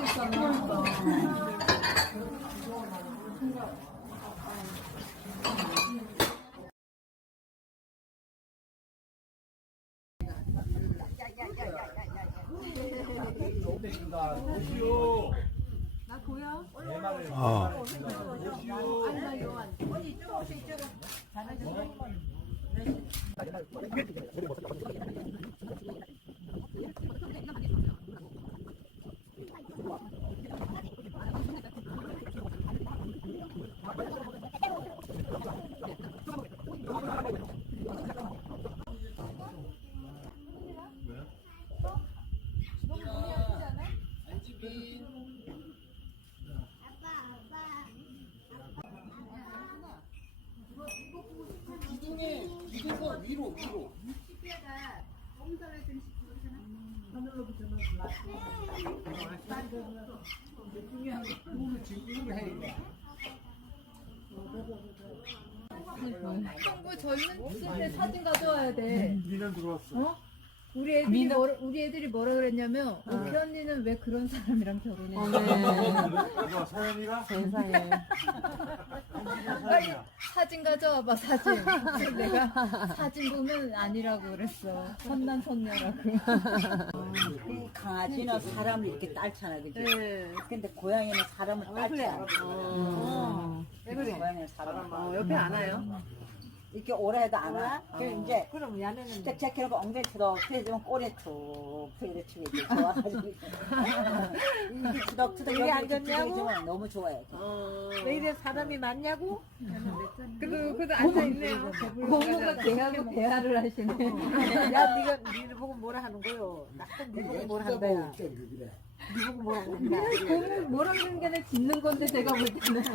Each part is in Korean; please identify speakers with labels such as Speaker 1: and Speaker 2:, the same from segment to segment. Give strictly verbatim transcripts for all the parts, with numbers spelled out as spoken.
Speaker 1: 나 보여?
Speaker 2: 어.
Speaker 1: 아니 나 요한. 언니 이쪽 이쪽.
Speaker 3: 위로 위로.
Speaker 1: 친구 젊은 때 사진 가져와야 돼.
Speaker 3: 미련 들어왔어.
Speaker 1: 어? 우리 애들이 뭐라, 우리 애들이 뭐라 그랬냐면 오피 언니는 왜 그런 사람이랑 결혼해?
Speaker 3: 이거 서연이가?
Speaker 4: 세상에.
Speaker 1: 빨리 사진 가져와봐 사진. 그래서 내가 사진 보면 아니라고 그랬어. 선남 선녀라고.
Speaker 5: 이 강아지는 사람을 이렇게 딸잖아, 그지?
Speaker 4: 네.
Speaker 5: 근데 고양이는 사람을 딸지 않아.
Speaker 4: 어.
Speaker 5: 그래. 고양이는 사람.
Speaker 4: 어, 옆에 안 와요?
Speaker 5: 이렇게 오래 해도 안 와. 그 이제
Speaker 4: 그럼 야네는
Speaker 5: 딱 제끼고 엉덩이 툭 펴주면 꼬리 툭 이렇게 치게 좋아가지고. 이렇게 투덕투덕
Speaker 4: 이게 안
Speaker 5: 이렇게
Speaker 4: 좋냐고?
Speaker 5: 해주면 너무 좋아해.
Speaker 4: 왜 이래 사람이 많냐고?
Speaker 1: 그래도 그래도 앉아 있네요.
Speaker 4: 고모가 대하고 대화를 하시네. 야, 네가 니를 보고 뭐라 하는 거요? 나쁜 네 보고 뭐라 한다야. 네 보고 뭐라 하는 거야?
Speaker 1: 고모 뭐라 그러는 게 아니라 짖는 건데 제가 볼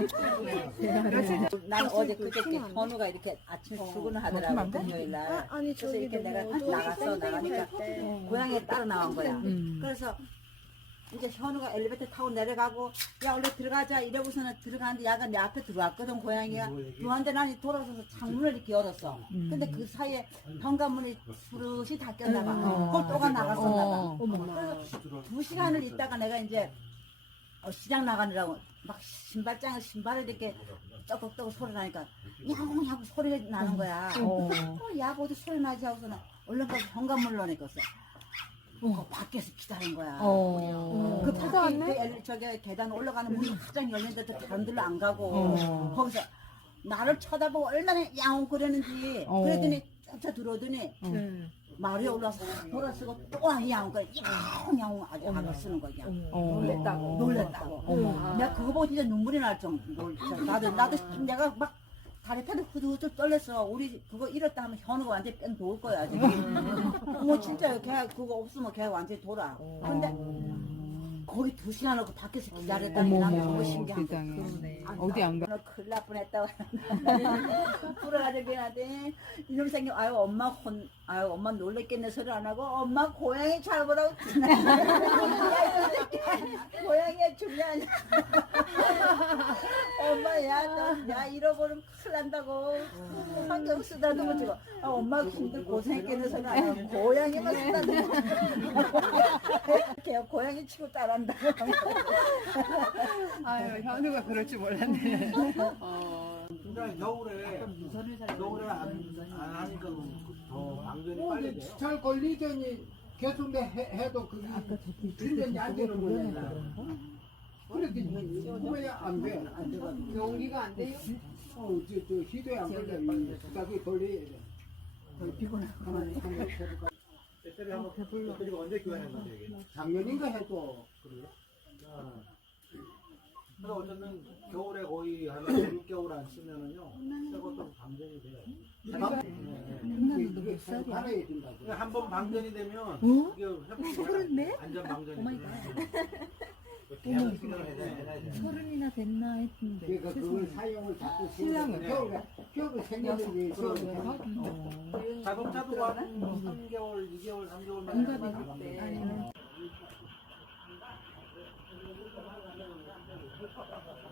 Speaker 1: 때는.
Speaker 5: 난 어제 그저께 현우가 이렇게 아침 출근을 하더라고, 금요일 날. 그래서 이렇게 내가 나갔어, 나가니까 고양이에 따라 나온 거야. 그래서 이제 현우가 엘리베이터 타고 내려가고, 야, 얼른 들어가자. 이러고서는 들어가는데 야가 내 앞에 들어왔거든, 고양이가. 들어왔는데 나는 돌아서서 창문을 이렇게 열었어. 근데 그 사이에 현관문이 부르시 닫혔나 봐. 그걸 또가 나갔었나 봐. 그래서 두 시간을 있다가 내가 이제 어, 시장 나가느라고 막 신발장에 신발을 이렇게 떡떡떡 소리 나니까 야옹 야옹 소리 나는 거야. 어, 야 어디 소리 나지 하고서는 얼른 가서 현관문을 넣어냈겠어. 어, 밖에서 기다린 거야.
Speaker 4: 어.
Speaker 5: 그 밖에 그 엘- 저기 계단 올라가는 문이 가장 열린데도 다른 데로 안 가고 거기서 나를 쳐다보고 얼마나 야옹 그랬는지 그랬더니 쫓아 들어오더니 마루에 올라서 돌아서고 또 야옹 그래 야옹 야옹 아주 악을 쓰는 거야. 놀랬다고 놀랬다고. 내가 그거 보고 진짜 눈물이 날 정도. 나도 나도 내가 막 다리 펴도 후두후두 떨렸어. 우리 그거 잃었다 하면 현우가 완전히 뺑 돌 거야 지금. 뭐 진짜 걔 그거 없으면 걔 완전히 돌아. 근데 거기 두 시간 하고 밖에서 기다렸다니 난 너무 신기한 거야.
Speaker 4: 어디 안 가?
Speaker 5: 오늘 큰일 날 뻔했다고. 불어가지고 걔한테 이놈 생겨. 아유 엄마 혼 아유 엄마 놀랬겠네 소리 안 하고 엄마 고양이 잘 보라고. 고양이가 중요하냐. 엄마 야너야 잃어버리면 큰일 난다고. 환경 쓰다듬어 주고. 아, 엄마 힘들 고생했겠네 소리 안 하고 고양이만 쓰다듬어. 걔 고양이 치고 따라한다고.
Speaker 4: 아유, 현우가 그럴 줄 몰랐네. 어.
Speaker 3: 근데 겨울에 겨울에 안, 안 하니까 더 방전이 빨리 돼요.
Speaker 6: 잘 걸리 전이 계속 내 해, 해도 그게 일 년이 안 되는 거잖아. 그렇게 그거야 안 돼.
Speaker 4: 용기가 안 돼요?
Speaker 6: 어, 저, 저 희도에 안 걸려. 자기 걸려야 돼.
Speaker 5: 피곤하구만.
Speaker 3: 배터리 한번 배터리가 언제 교환했는데 이게?
Speaker 6: 작년인가 해도
Speaker 3: 그래요? 근데 어쨌든 겨울에 거의 한 육 개월 안 쓰면은요, 새것도 방전이 돼요.
Speaker 6: 그게 살아야 된다고.
Speaker 3: 한 번 방전이 되면 그게 회복이 안전 방전이 돼요. 계속 생각을 해야 돼.
Speaker 1: 서른이나 됐나 했는데.
Speaker 6: 그러니까 그걸 사용을 자꾸 신랑은 겨울에 겨울 생겼는지 겨울에
Speaker 3: 자동차도 한 삼 개월, 이 개월, 삼 개월 만에
Speaker 1: 인가비
Speaker 3: 나가는데.
Speaker 1: 아니면